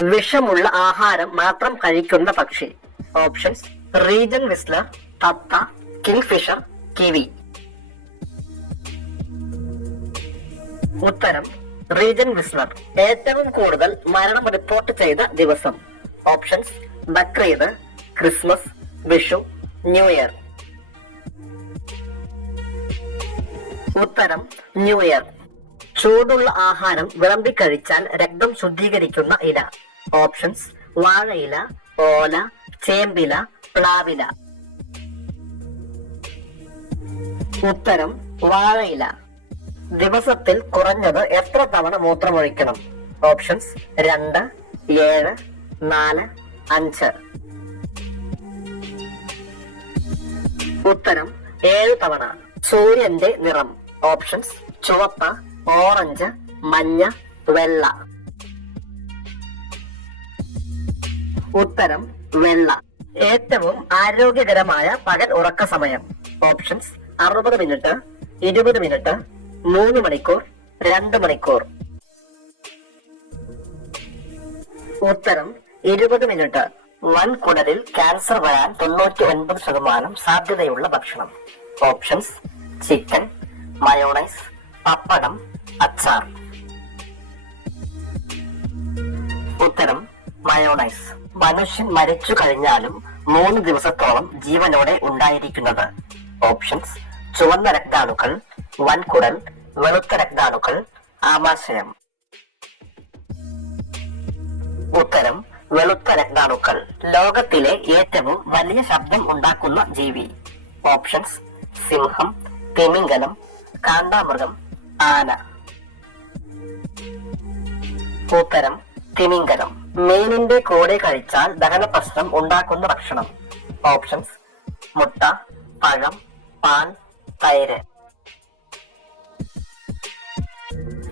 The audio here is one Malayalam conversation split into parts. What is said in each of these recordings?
വിഷമുള്ള ആഹാരം മാത്രം കഴിക്കുന്ന പക്ഷി. ഓപ്ഷൻസ്: റീജൻ വിസ്ലർ, തത്ത, കിങ്ഫിഷർ, കിവി. ഉത്തരം: റീജൻ വിസ്ലർ. ഏറ്റവും കൂടുതൽ മരണം റിപ്പോർട്ട് ചെയ്ത ദിവസം. Options: Bakrid, Christmas, Vishu, new year. ഉത്തരം: ന്യൂ ഇയർ. ചൂടുള്ള ആഹാരം വിളമ്പിക്കഴിച്ചാൽ രക്തം ശുദ്ധീകരിക്കുന്ന ഇല. ഓപ്ഷൻസ്: വാഴയില, ഓല, ചേമ്പില, പ്ലാവില. ഉത്തരം: വാഴയില. ദിവസത്തിൽ കുറഞ്ഞത് എത്ര തവണ മൂത്രമൊഴിക്കണം? ഓപ്ഷൻസ്: 2, 7, 4, 5. ഉത്തരം: 7 തവണ. സൂര്യന്റെ നിറം. ഓപ്ഷൻസ്: ചുവപ്പ്, ഓറഞ്ച്, മഞ്ഞ, വെള്ള. ഉത്തരം: വെള്ള. ഏറ്റവും ആരോഗ്യകരമായ പകൽ ഉറക്ക സമയം. ഓപ്ഷൻസ്: 60 മിനിറ്റ്, 20 മിനിറ്റ്, 3 മണിക്കൂർ, 2 മണിക്കൂർ. ഉത്തരം: 20 മിനിറ്റ്. വൻകുടലിൽ ക്യാൻസർ വരാൻ 99% സാധ്യതയുള്ള ഭക്ഷണം. ഓപ്ഷൻസ്: ചിക്കൻ, മയോണൈസ്, പപ്പടം, അച്ചാർ. ഉത്തരം: മയോണൈസ്. മനുഷ്യൻ മരിച്ചു കഴിഞ്ഞാലും 3 ദിവസത്തോളം ജീവനോടെ ഉണ്ടായിരിക്കുന്നത്. ഓപ്ഷൻസ്: ചുവന്ന രക്താണുക്കൾ, വൻകുടൽ, വെളുത്ത രക്താണുക്കൾ, ആമാശയം. ഉത്തരം: വെളുത്ത രക്താണുക്കൾ. ലോകത്തിലെ ഏറ്റവും വലിയ ശബ്ദം ഉണ്ടാക്കുന്ന ജീവി. ഓപ്ഷൻസ്: സിംഹം, തിമിംഗലം, കാണ്ടാമൃഗം, ആന. ഉത്തരം: തിമിംഗലം. മീനിന്റെ കൂടെ കഴിച്ചാൽ ദഹന പ്രശ്നം ഉണ്ടാക്കുന്ന ഭക്ഷണം. ഓപ്ഷൻസ്: മുട്ട, പഴം, പാൽ, തൈര്.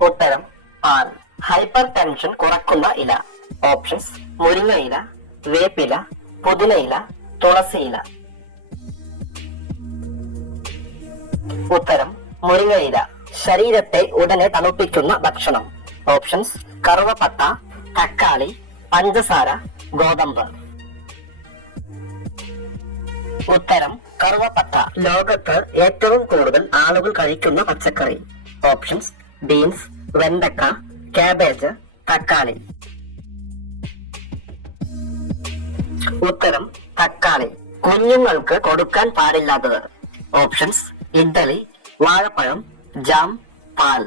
ഉത്തരം: പാൽ. ഹൈപ്പർ ടെൻഷൻ കുറക്കുന്ന ഇല. ഓപ്ഷൻസ്: മുരിങ്ങയില, വേപ്പില, പുതിനയില, തുളസിയില. ഉത്തരം: മുരിങ്ങയില. ശരീരത്തെ ഉടനെ തണുപ്പിക്കുന്ന ഭക്ഷണം. ഓപ്ഷൻസ്: കറുവപ്പട്ട, തക്കാളി, പഞ്ചസാര, ഗോതമ്പ്. ഉത്തരം: കറുവപ്പട്ട. ലോകത്ത് ഏറ്റവും കൂടുതൽ ആളുകൾ കഴിക്കുന്ന പച്ചക്കറി. ഓപ്ഷൻസ്: ബീൻസ്, വെണ്ടക്ക, കാബേജ്, തക്കാളി. ഉത്തരം: തക്കാളി. കുഞ്ഞുങ്ങൾക്ക് കൊടുക്കാൻ പാടില്ലാത്തത്. ഓപ്ഷൻസ്: ഇഡ്ഡലി, വാഴപ്പഴം, ജാം, പാൽ.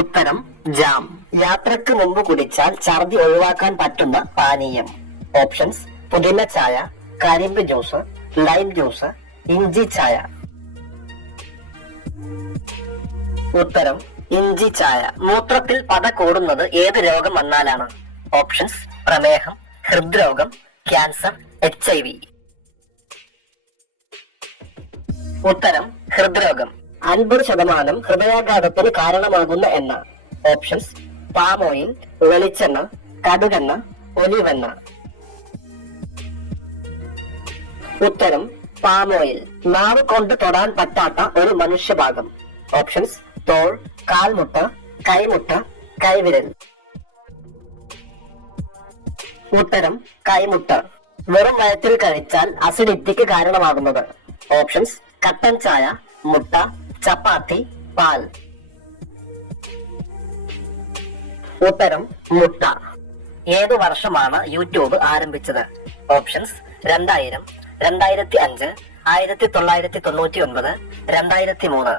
ഉത്തരം: ജാം. യാത്രക്ക് മുമ്പ് കുടിച്ചാൽ ഛർദി ഒഴിവാക്കാൻ പറ്റുന്ന പാനീയം. ഓപ്ഷൻസ്: പുതിന ചായ, കരിമ്പ് ജ്യൂസ്, ലൈം ജ്യൂസ്, ഇഞ്ചി ചായ. ഉത്തരം: ഇഞ്ചി ചായ. മൂത്രത്തിൽ പത കൂടുന്നത് ഏത് രോഗം വന്നാലാണ്? ഓപ്ഷൻസ്: പ്രമേഹം, ഹൃദ്രോഗം, ക്യാൻസർ, HIV. ഉത്തരം: ഹൃദ്രോഗം. 50% ഹൃദയാഘാതത്തിന് കാരണമാകുന്ന എണ്ണ. ഓപ്ഷൻസ്: പാം ഓയിൽ, വെളിച്ചെണ്ണ, കടുകെണ്ണ, ഒലിവെണ്ണ. ഉത്തരം: പാം ഓയിൽ. നാവ് കൊണ്ട് തൊടാൻ പറ്റാത്ത ഒരു മനുഷ്യഭാഗം. ഓപ്ഷൻസ്: തോൾ, കാൽമുട്ട്, കൈമുട്ട്, കൈവിരൽ. ഉത്തരം: കൈമുട്ട്. വെറും വയറ്റിൽ കഴിച്ചാൽ അസിഡിറ്റിക്ക് കാരണമാകുന്നത്. ഓപ്ഷൻസ്: കട്ടൻ ചായ, മുട്ട, ചപ്പാത്തി, പാൽ. ഉത്തരം: മുട്ട. ഏതു വർഷമാണ് യൂട്യൂബ് ആരംഭിച്ചത്? ഓപ്ഷൻസ്: 2000, 2005, 1999, 2003.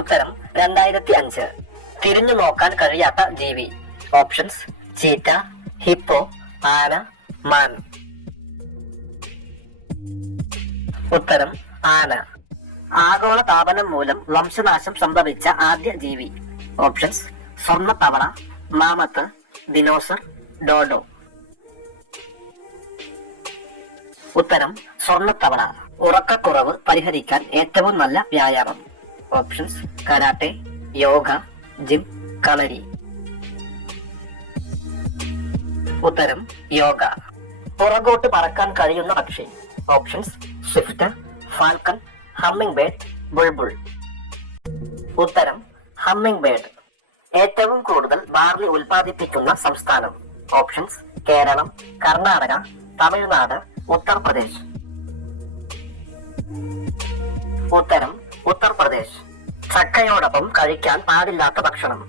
ഉത്തരം: 2005. തിരിഞ്ഞു നോക്കാൻ കഴിയാത്ത ജീവി. ഓപ്ഷൻസ്: ചീറ്റ, ഹിപ്പോ, ആന, മാൻ. ഉത്തരം: ആന. ആഗോള താപനം മൂലം വംശനാശം സംഭവിച്ച ആദ്യ ജീവി. ഓപ്ഷൻസ്: സ്വർണ്ണത്തവള, മാമത്ത്, ദിനോസർ, ഡോഡോ. ഉത്തരം: സ്വർണ്ണത്തവള. ഉറക്കക്കുറവ് പരിഹരിക്കാൻ ഏറ്റവും നല്ല വ്യായാമം. Options: karate, yoga, gym, kalari. ഉത്തരം: യോഗ. പുറകോട്ട് പറക്കാൻ കഴിയുന്ന പക്ഷി. Options: swift, falcon, humming bird, ബുൾബുൾ. ഉത്തരം: ഹമ്മിങ് ബേർഡ്. ഏറ്റവും കൂടുതൽ ബാർലി ഉൽപ്പാദിപ്പിക്കുന്ന സംസ്ഥാനം? ഓപ്ഷൻസ്: കേരളം, കർണാടക, തമിഴ്നാട്, ഉത്തർപ്രദേശ്. ഉത്തരം: ഉത്തർപ്രദേശ്. ചക്കയോടൊപ്പം കഴിക്കാൻ പാടില്ലാത്ത ഭക്ഷണം?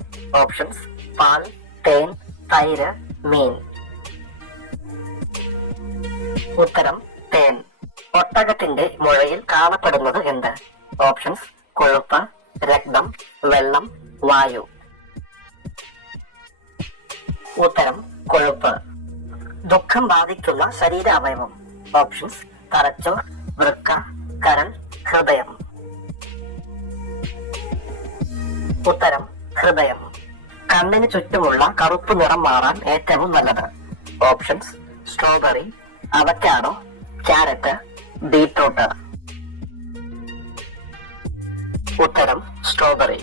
ഓപ്ഷൻസ്: പാൽ, തേൻ, തൈര്, മീൻ. ഉത്തരം: തേൻ. ഒട്ടകത്തിന്റെ മുഴയിൽ കാണപ്പെടുന്നത് എന്ത്? ഓപ്ഷൻസ്: കൊഴുപ്പ്, രക്തം, വെള്ളം, വായു. ഉത്തരം: കൊഴുപ്പ്. ദുഃഖം ബാധിക്കുന്ന ശരീരാവയവം? ഓപ്ഷൻസ്: തലച്ചോർ, വൃക്ക, കരൾ, ഹൃദയം. ഉത്തരം: ഹൃദയം. കണ്ണിന് ചുറ്റുമുള്ള കറുപ്പ് നിറം മാറാൻ ഏറ്റവും നല്ലത്? Options: strawberry, avocado, carrot, beetroot. ഉത്തരം: സ്ട്രോബെറി.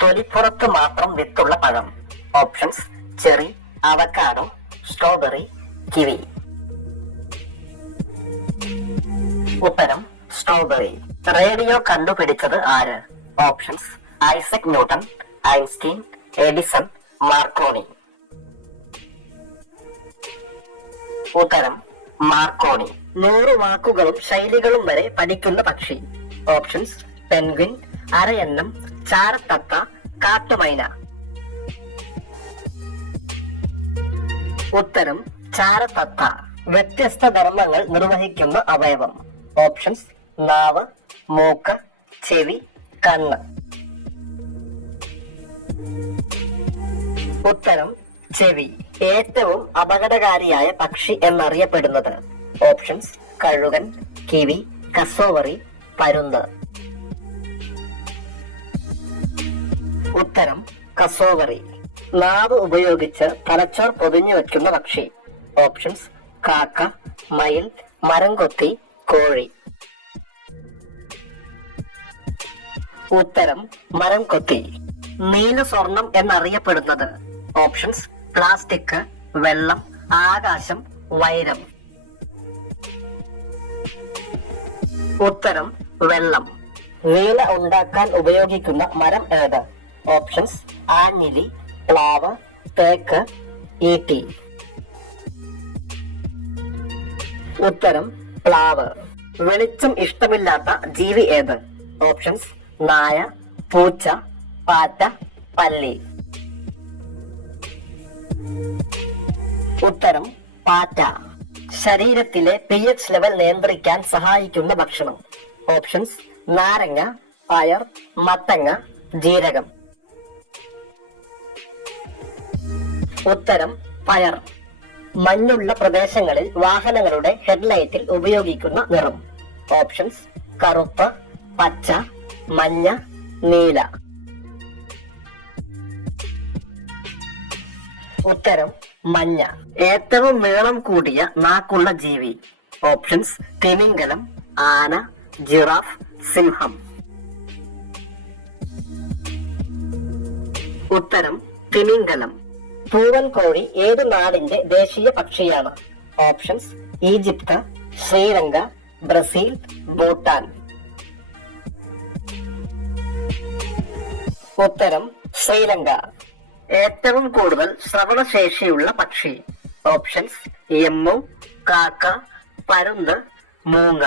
തൊലിപ്പുറത്ത് മാത്രം വിത്തുള്ള പഴം? Options: cherry, avocado, strawberry, kiwi. ഉത്തരം: സ്ട്രോബെറി. റേഡിയോ കണ്ടുപിടിച്ചത് ആര്? Options: Isaac Newton, Einstein, Edison, Marconi. ഉത്തരം: മാർക്കോണി. 100 വാക്കുകളും ശൈലികളും വരെ പഠിക്കുന്ന പക്ഷി? ഓപ്ഷൻസ്: പെൻഗ്വിൻ, അരയന്നം, ചാരത്തത്ത, കാട്ടുമൈന. ഉത്തരം: ചാരത്തത്ത. വ്യത്യസ്ത ധർമ്മങ്ങൾ നിർവഹിക്കുന്ന അവയവം? ഓപ്ഷൻസ്: നാവ്, മൂക്ക്, ചെവി, കണ്ണ്. ഉത്തരം: ചെവി. ഏറ്റവും അപകടകാരിയായ പക്ഷി എന്നറിയപ്പെടുന്നത്? ഓപ്ഷൻസ്: കഴുകൻ, കിവി, കസോവറി, പരുന്ത്. ഉത്തരം: കസോവറി. നാവ് ഉപയോഗിച്ച് തലച്ചോർ പൊതിഞ്ഞു വെക്കുന്ന പക്ഷി? ഓപ്ഷൻസ്: കാക്ക, മയിൽ, മരംകൊത്തി, കോഴി. ഉത്തരം: മരംകൊത്തി. നീല സ്വർണം എന്നറിയപ്പെടുന്നത്? ഓപ്ഷൻസ്: പ്ലാസ്റ്റിക്, വെള്ളം, ആകാശം, വൈരം. ഉത്തരം: വെള്ളം. വീണ ഉണ്ടാക്കാൻ ഉപയോഗിക്കുന്ന മരം ഏത്? ഓപ്ഷൻസ്: ആഞ്ഞിലി, പ്ലാവ്, തേക്ക്, ഈട്ടി. ഉത്തരം: പ്ലാവ്. വെളിച്ചം ഇഷ്ടമില്ലാത്ത ജീവി ഏത്? ഓപ്ഷൻസ്: നായ, പൂച്ച, പാറ്റ, പല്ലി. ഉത്തരം: പാറ്റ. ശരീരത്തിലെ pH ലെവൽ നിയന്ത്രിക്കാൻ സഹായിക്കുന്ന ഭക്ഷണം? ഓപ്ഷൻസ്: നാരങ്ങ, പയർ, മത്തങ്ങ, ജീരകം. ഉത്തരം: പയർ. മഞ്ഞുള്ള പ്രദേശങ്ങളിൽ വാഹനങ്ങളുടെ ഹെഡ്ലൈറ്റിൽ ഉപയോഗിക്കുന്ന നിറം? ഓപ്ഷൻസ്: കറുപ്പ്, പച്ച, മഞ്ഞ, നീല. ഉത്തരം: മഞ്ഞ. ഏറ്റവും നീളം കൂടിയ നാക്കുള്ള ജീവി? ഓപ്ഷൻസ്: തിമിംഗലം, ആന, ജിറാഫ്, സിംഹം. ഉത്തരം: തിമിംഗലം. പൂവൻ കോഴി ഏത് നാടിന്റെ ദേശീയ പക്ഷിയാണ്? Options: Egypt, Sri Lanka, Brazil, Bhutan. ഉത്തരം: ശ്രീലങ്ക. ഏറ്റവും കൂടുതൽ ശ്രവണശേഷിയുള്ള പക്ഷി? ഓപ്ഷൻസ്: എമ്മു, കാക്ക, പരുന്ത്, മൂങ്ങ.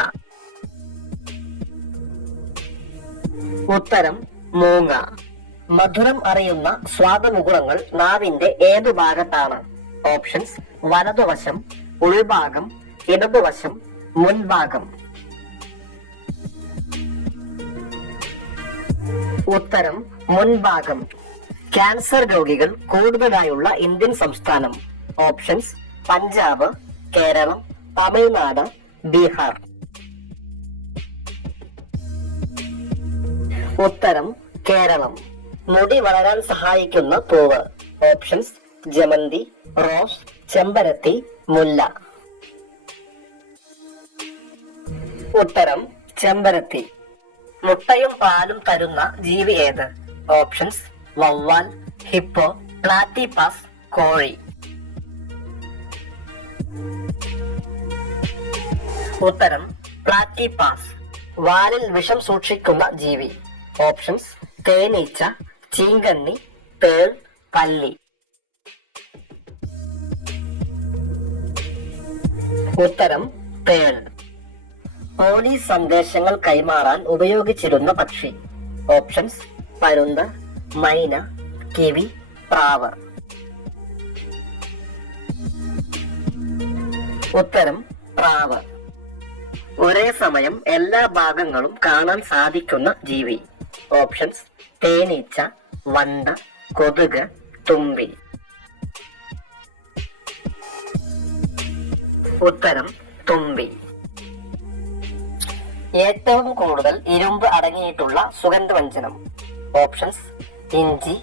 ഉത്തരം: മൂങ്ങ. മധുരം അറിയുന്ന സ്വാദമുകുളങ്ങൾ നാവിന്റെ ഏതു ഭാഗത്താണ്? ഓപ്ഷൻസ്: വലതുവശം, ഉൾഭാഗം, ഇടതുവശം, മുൻഭാഗം. ഉത്തരം: മുൻഭാഗം. ക്യാൻസർ രോഗികൾ കൂടുതലായുള്ള ഇന്ത്യൻ സംസ്ഥാനം? ഓപ്ഷൻസ്: പഞ്ചാബ്, കേരളം, തമിഴ്നാട്, ബീഹാർ. ഉത്തരം: കേരളം. മുടി വളരാൻ സഹായിക്കുന്ന പൂവ്? ഓപ്ഷൻസ്: ജമന്തി, റോസ്, ചെമ്പരത്തി, മുല്ല. ഉത്തരം: ചെമ്പരത്തി. മുട്ടയും പാലും തരുന്ന ജീവി ഏത്? ഓപ്ഷൻസ്: വവ്വാൽ, ഹിപ്പോ, പ്ലാറ്റിപ്പസ്, കോഴി. ഉത്തരം: പ്ലാറ്റിപ്പസ്. വാലിൽ വിഷം സൂക്ഷിക്കുന്ന ജീവി? ഓപ്ഷൻസ്: തേനീച്ച, ചീങ്കണ്ണി, പേൾ, പല്ലി. ഉത്തരം പേൾ. പോലീസ് സന്ദേശങ്ങൾ കൈമാറാൻ ഉപയോഗിച്ചിരുന്ന പക്ഷി. ഓപ്ഷൻസ്: പരുന്ത്, മൈന, കിവി, പ്രാവ്. ഉത്തരം പ്രാവ്. ഒരേ സമയം എല്ലാ ഭാഗങ്ങളും കാണാൻ സാധിക്കുന്ന ജീവി. ഓപ്ഷൻസ്: തേനീച്ച, വണ്ട്, കൊതുക്, തുമ്പി. ഉത്തരം തുമ്പി. ഏറ്റവും കൂടുതൽ ഇരുമ്പ് അടങ്ങിയിട്ടുള്ള സുഗന്ധവ്യഞ്ജനം. ഓപ്ഷൻസ്: ഇഞ്ചി,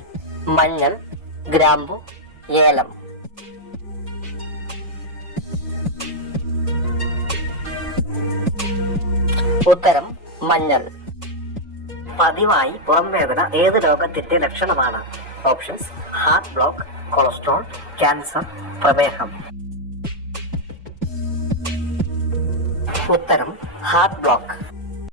മഞ്ഞൾ, ഗ്രാമ്പു, ഏലം. ഉത്തരം മഞ്ഞൾ. പതിവായി പുറംവേദന ഏത് രോഗത്തിന്റെ ലക്ഷണമാണ്? Options: heart block, cholesterol, cancer, പ്രമേഹം. ഉത്തരം ഹാർട്ട് ബ്ലോക്ക്.